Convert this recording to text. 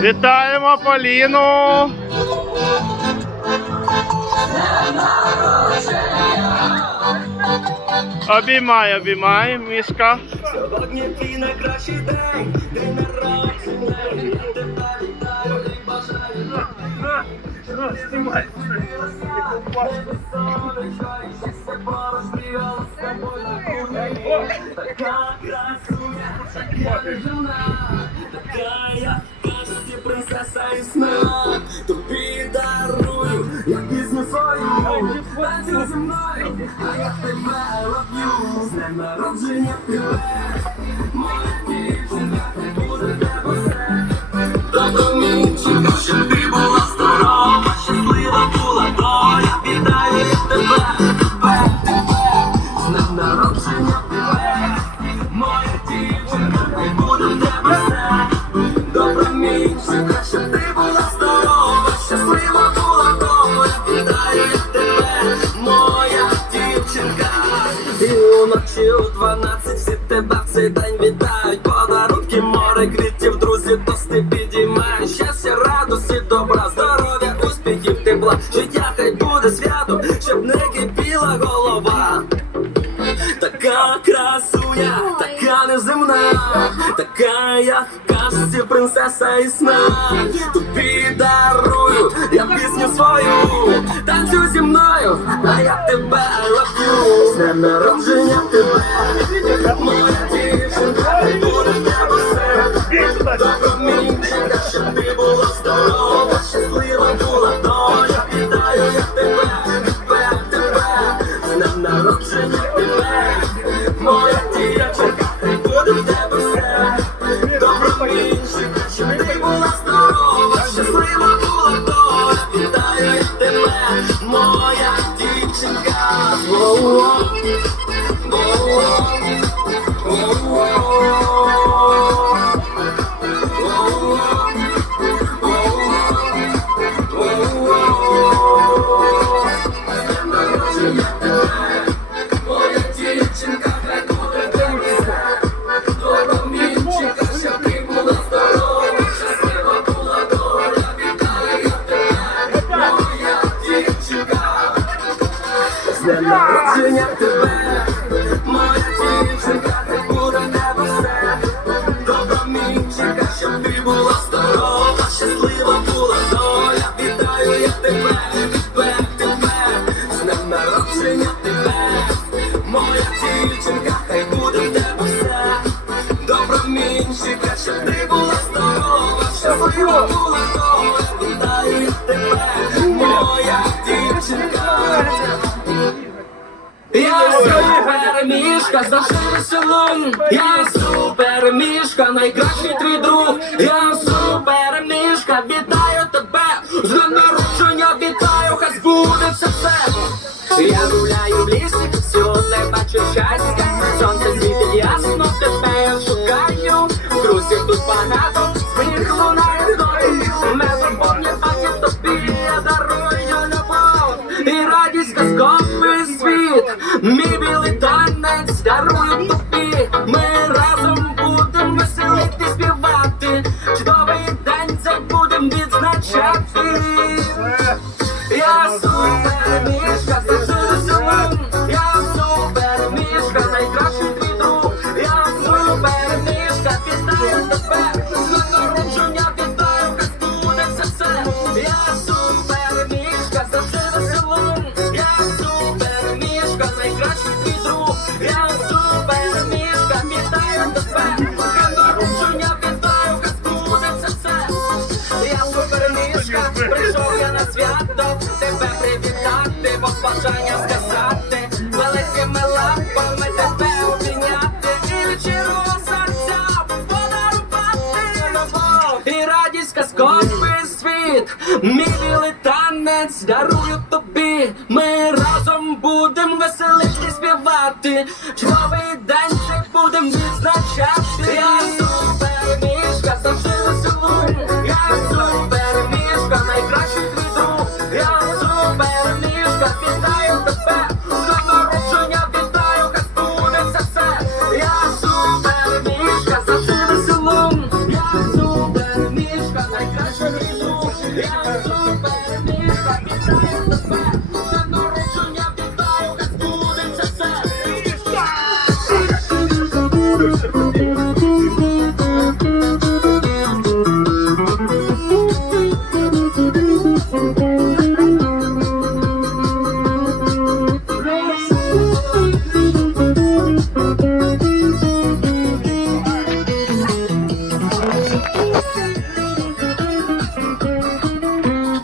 Вітаємо Поліну! Обіймай, обіймай, мішка. Сьогодні твій найкращий день, день народження, я в казці принцеса і сна. Тобі дарую, я пісню свою, танцюй зі мною, а я тебе you. З днем тебе Добромінчика, щоб ти була здорова, щаслива була доля, вітаю тебе, моя дівчинка. І уночі у 12 всі тебе вітають. Подарунки, море квітів, друзі, тости підіймають. Радості, добра, здоров'я, успіхів, тепла. Життя хай буде свято, щоб не кипіла голова Така красуня, така неземна, така як в казці принцеса і сна. Тобі дарую, я пісню свою, танцюй зі мною, а я тебе love you. З днем народження тебе, народження тебе, моя дівчинка, буде в тебе все. Добромінчика, щоб ти була здорова, щаслива була доля. Вітаю тебе, моя дівчинка. Днем народження тебе, моя дівчинка, хай буде все. Добромінчика, щоб ти була здорова, щаслива була доля, вітаю я тебе, тебе, тебе, з днем народження тебе, моя дівчинка, хай буде в тебе все. Добромінчика, щоб ти була здорова, щаслива була доля, супермішка, завжди селом. Я супермішка, найкращий твій друг. Я супермішка, вітаю тебе. З днем народження вітаю, хай збудеться все. Я гуляю в лісі, всюди бачу щастя. Сонце світить ясно, тебе я шукаю. Друзів тут багато, сміх лунає вдолі. Медом повні бачить тобі, я дарую любов. І радість казковий світ. Мій білий свято, тебе привітати, побажання сказати, великими лапами тебе обійняти і від серця подарувати любов і радість казковий світ. Мій білий танець дарую тобі. Ми разом будем веселити, співати. Чудовий день будем.